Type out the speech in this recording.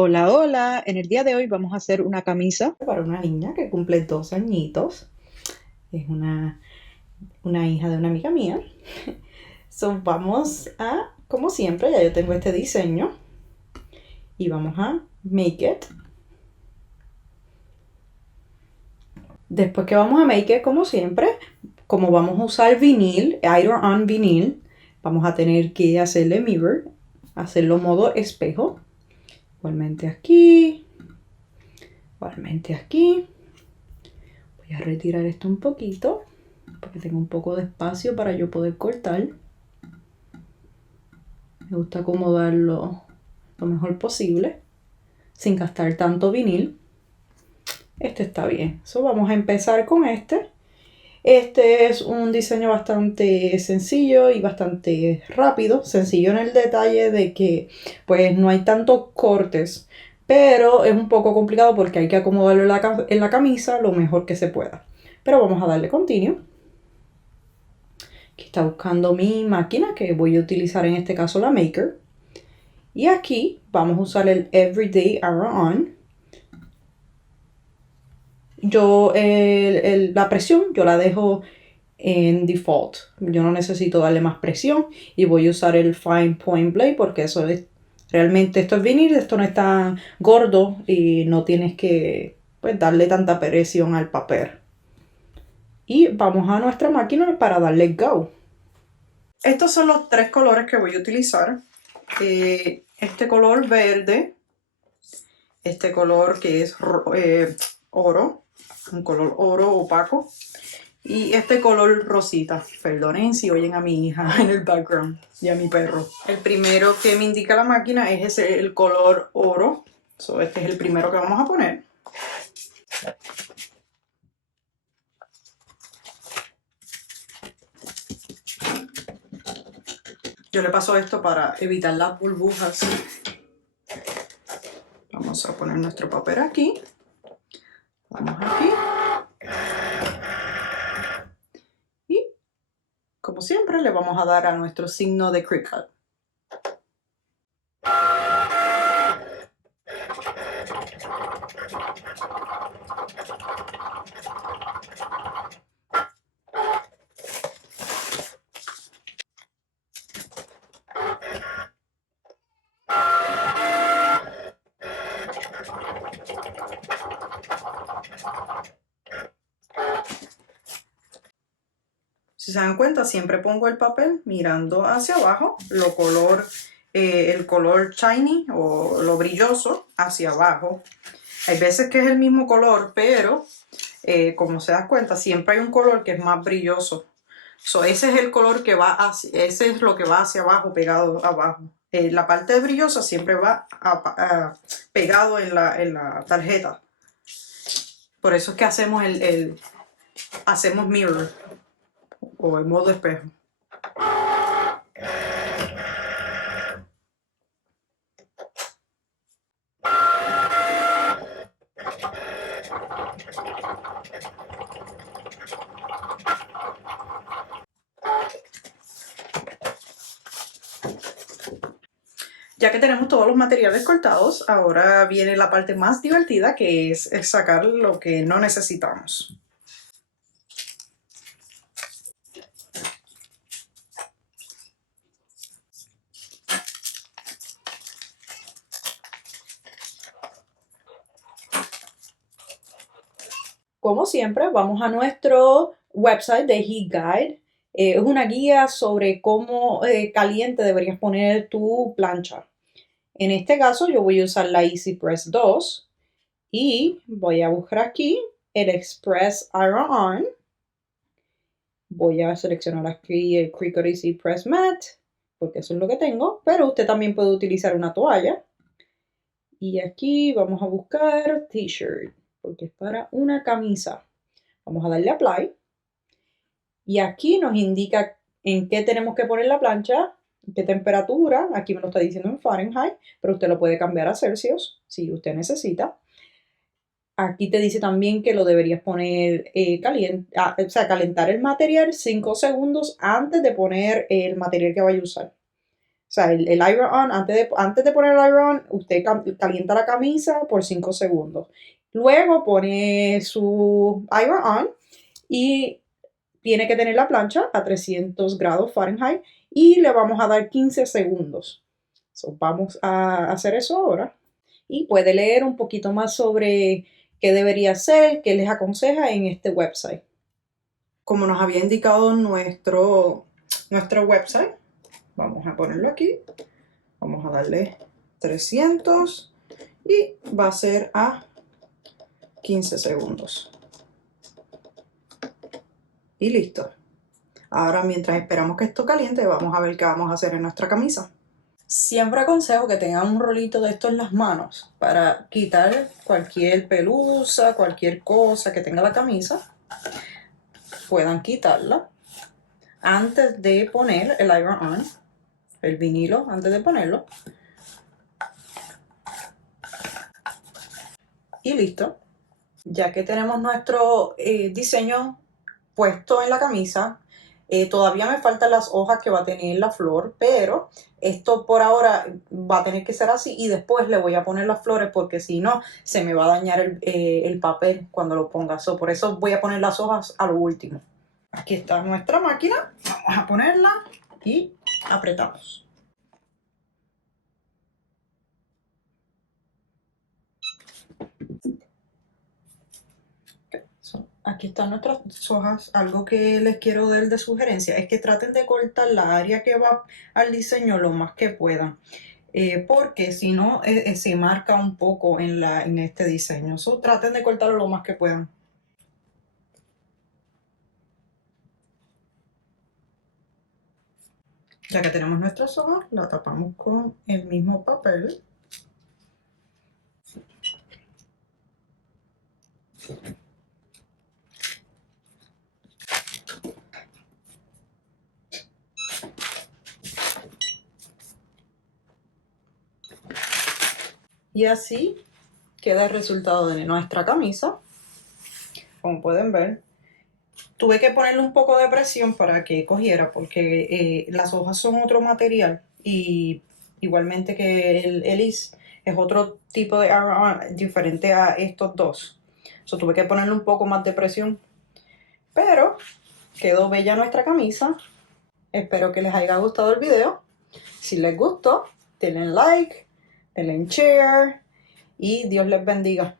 Hola, hola. En el día de hoy vamos a hacer una camisa para una niña que cumple 2 añitos. Es una hija de una amiga mía. So, vamos a, como siempre, ya yo tengo este diseño y vamos a make it. Después que vamos a make it, como siempre, como vamos a usar vinil, iron-on vinil, vamos a tener que hacerle mirror, hacerlo modo espejo. Igualmente aquí, igualmente aquí. Voy a retirar esto un poquito porque tengo un poco de espacio para yo poder cortar. Me gusta acomodarlo lo mejor posible sin gastar tanto vinil. Este está bien. So, vamos a empezar con este. Este es un diseño bastante sencillo y bastante rápido. Sencillo en el detalle de que pues no hay tantos cortes, pero es un poco complicado porque hay que acomodarlo en la camisa lo mejor que se pueda. Pero vamos a darle continue. Aquí está buscando mi máquina que voy a utilizar en este caso la Maker. Y aquí vamos a usar el Everyday Iron-On. La presión yo la dejo en default. Yo no necesito darle más presión y voy a usar el Fine Point Blade porque eso es realmente, esto es vinil, esto no está gordo y no tienes que pues, darle tanta presión al papel. Y vamos a nuestra máquina para darle go. Estos son los 3 colores que voy a utilizar. Este color verde, este color que es oro, un color oro opaco, y este color rosita. Perdonen si oyen a mi hija en el background y a mi perro. El primero que me indica la máquina es el color oro. So, este es el primero que vamos a poner. Yo le paso esto para evitar las burbujas. Vamos a poner nuestro papel aquí. Vamos aquí. Y como siempre le vamos a dar a nuestro signo de Cricut. Si se dan cuenta, siempre pongo el papel mirando hacia abajo, el color shiny o lo brilloso hacia abajo. Hay veces que es el mismo color, pero como se dan cuenta, siempre hay un color que es más brilloso. So, ese es el color que ese es lo que va hacia abajo, pegado abajo. La parte brillosa siempre va pegado en la tarjeta. Por eso es que hacemos mirror o en modo espejo. Ya que tenemos todos los materiales cortados, ahora viene la parte más divertida, que es sacar lo que no necesitamos. Como siempre, vamos a nuestro website de Heat Guide. Es una guía sobre cómo caliente deberías poner tu plancha. En este caso yo voy a usar la Easy Press 2 y voy a buscar aquí el Express Iron On. Voy a seleccionar aquí el Cricut Easy Press Mat porque eso es lo que tengo, pero usted también puede utilizar una toalla. Y aquí vamos a buscar T-shirt porque es para una camisa. Vamos a darle Apply. Y aquí nos indica en qué tenemos que poner la plancha, en qué temperatura. Aquí me lo está diciendo en Fahrenheit, pero usted lo puede cambiar a Celsius si usted necesita. Aquí te dice también que lo deberías poner calentar el material 5 segundos antes de poner el material que vaya a usar. sea, el iron on, antes de poner el iron on, usted calienta la camisa por 5 segundos. Luego pone su iron on y tiene que tener la plancha a 300 grados Fahrenheit y le vamos a dar 15 segundos. So, vamos a hacer eso ahora y puede leer un poquito más sobre qué debería hacer, qué les aconseja en este website. Como nos había indicado nuestro website, vamos a ponerlo aquí, vamos a darle 300 y va a ser a 15 segundos. Y listo. Ahora, mientras esperamos que esto caliente, vamos a ver qué vamos a hacer en nuestra camisa. Siempre aconsejo que tengan un rolito de esto en las manos para quitar cualquier pelusa, cualquier cosa que tenga la camisa. Puedan quitarla antes de poner el iron on, el vinilo antes de ponerlo. Y listo. Ya que tenemos nuestro diseño puesto en la camisa, todavía me faltan las hojas que va a tener la flor, pero esto por ahora va a tener que ser así y después le voy a poner las flores porque si no se me va a dañar el papel cuando lo ponga. Por eso voy a poner las hojas a lo último. Aquí está nuestra máquina, vamos a ponerla y apretamos. Aquí están nuestras hojas. Algo que les quiero dar de sugerencia es que traten de cortar la área que va al diseño lo más que puedan, porque si no se marca un poco en este diseño. Traten de cortarlo lo más que puedan. Ya que tenemos nuestras hojas, la tapamos con el mismo papel. Y así queda el resultado de nuestra camisa. Como pueden ver, tuve que ponerle un poco de presión para que cogiera porque las hojas son otro material y igualmente que el is es otro tipo de iron diferente a estos dos. Tuve que ponerle un poco más de presión, pero quedó bella nuestra camisa. Espero que les haya gustado el video. Si les gustó, denle like, denle share y Dios les bendiga.